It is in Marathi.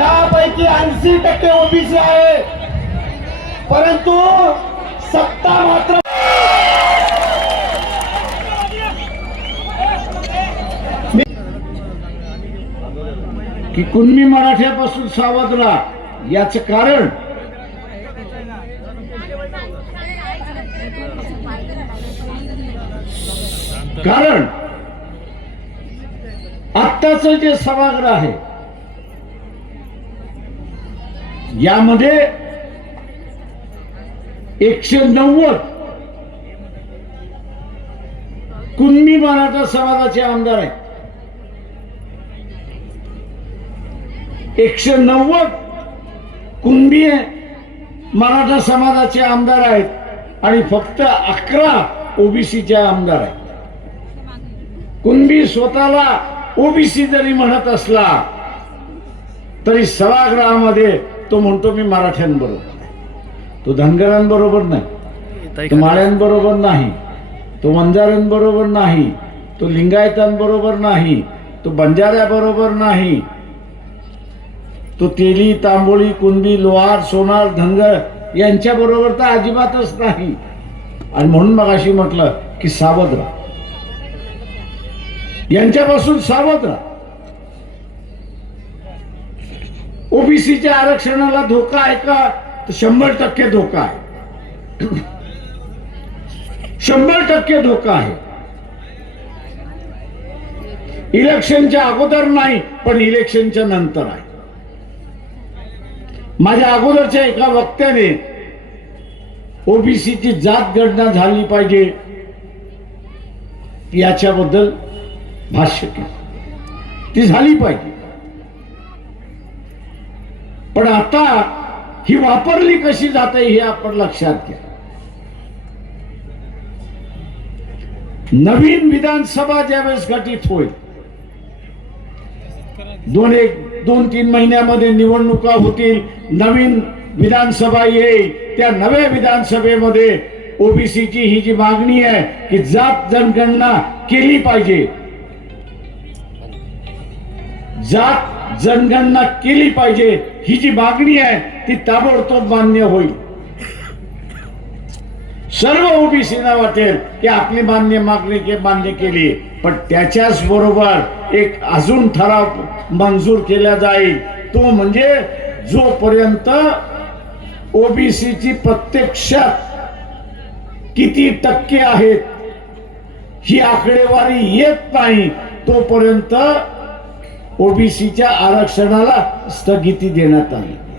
त्यापैकी ऐंशी टक्के ओबीसी आहे परंतु सत्ता मात्र कि कुणी मराठ्यापासून सावधला याच कारण कारण आत्ताच जे सभागृह आहे यामध्ये एकशे नव्वद कुणबी मराठा समाजाचे आमदार आहेत एकशे नव्वद कुणबी मराठा समाजाचे आमदार आहेत आणि फक्त अकरा ओबीसीचे आमदार आहेत कुणबी स्वतःला ओबीसी जरी म्हणत असला तरी सभागृहामध्ये तो म्हणतो मी मराठ्यांबरोबर तो धनगरांबरोबर नाही तो माळ्यांबरोबर नाही तो वंजाऱ्यांबरोबर नाही तो लिंगायतांबरोबर नाही तो बंजाऱ्याबरोबर नाही तो तेली तांबोळी कुणबी लोहार सोनार धनगर बरोबर तर अजिबातच नाही आणि म्हणून मग अशी म्हटलं की सावध राहा यांच्यापासून सावध राहा ओबीसीच्या आरक्षणाला धोका आहे का तर शंभर टक्के धोका आहे शंभर टक्के धोका आहे इलेक्शनच्या अगोदर नाही पण इलेक्शनच्या नंतर आहे माझ्या अगोदरच्या एका वक्त्याने ओबीसीची जात गणना झाली पाहिजे याच्याबद्दल भाष्य केलं ती झाली पाहिजे पण आता ही वापरली कशी जाते हे आपण लक्षात घ्या नवीन विधानसभा ज्यावेळेस घटित होईल दोन एक दोन तीन महिन्यामध्ये निवडणुका होतील नवीन विधानसभा येईल त्या नव्या विधानसभेमध्ये ओबीसीची ही जी मागणी आहे की जात जनगणना केली पाहिजे जात जनगणना केली पाहिजे ही जी मागणी आहे ती ताबडतोब मान्य होईल सर्व ओबीसीना वाटेल की आपली मान्य मागणी के मान्य केली पण त्याच्याच बरोबर एक अजून ठराव मंजूर केला जाईल तो म्हणजे जोपर्यंत ओबीसीची प्रत्यक्षात किती टक्के आहेत ही आकडेवारी येत नाही तोपर्यंत ओबीसीच्या आरक्षणाला स्थगिती देण्यात आली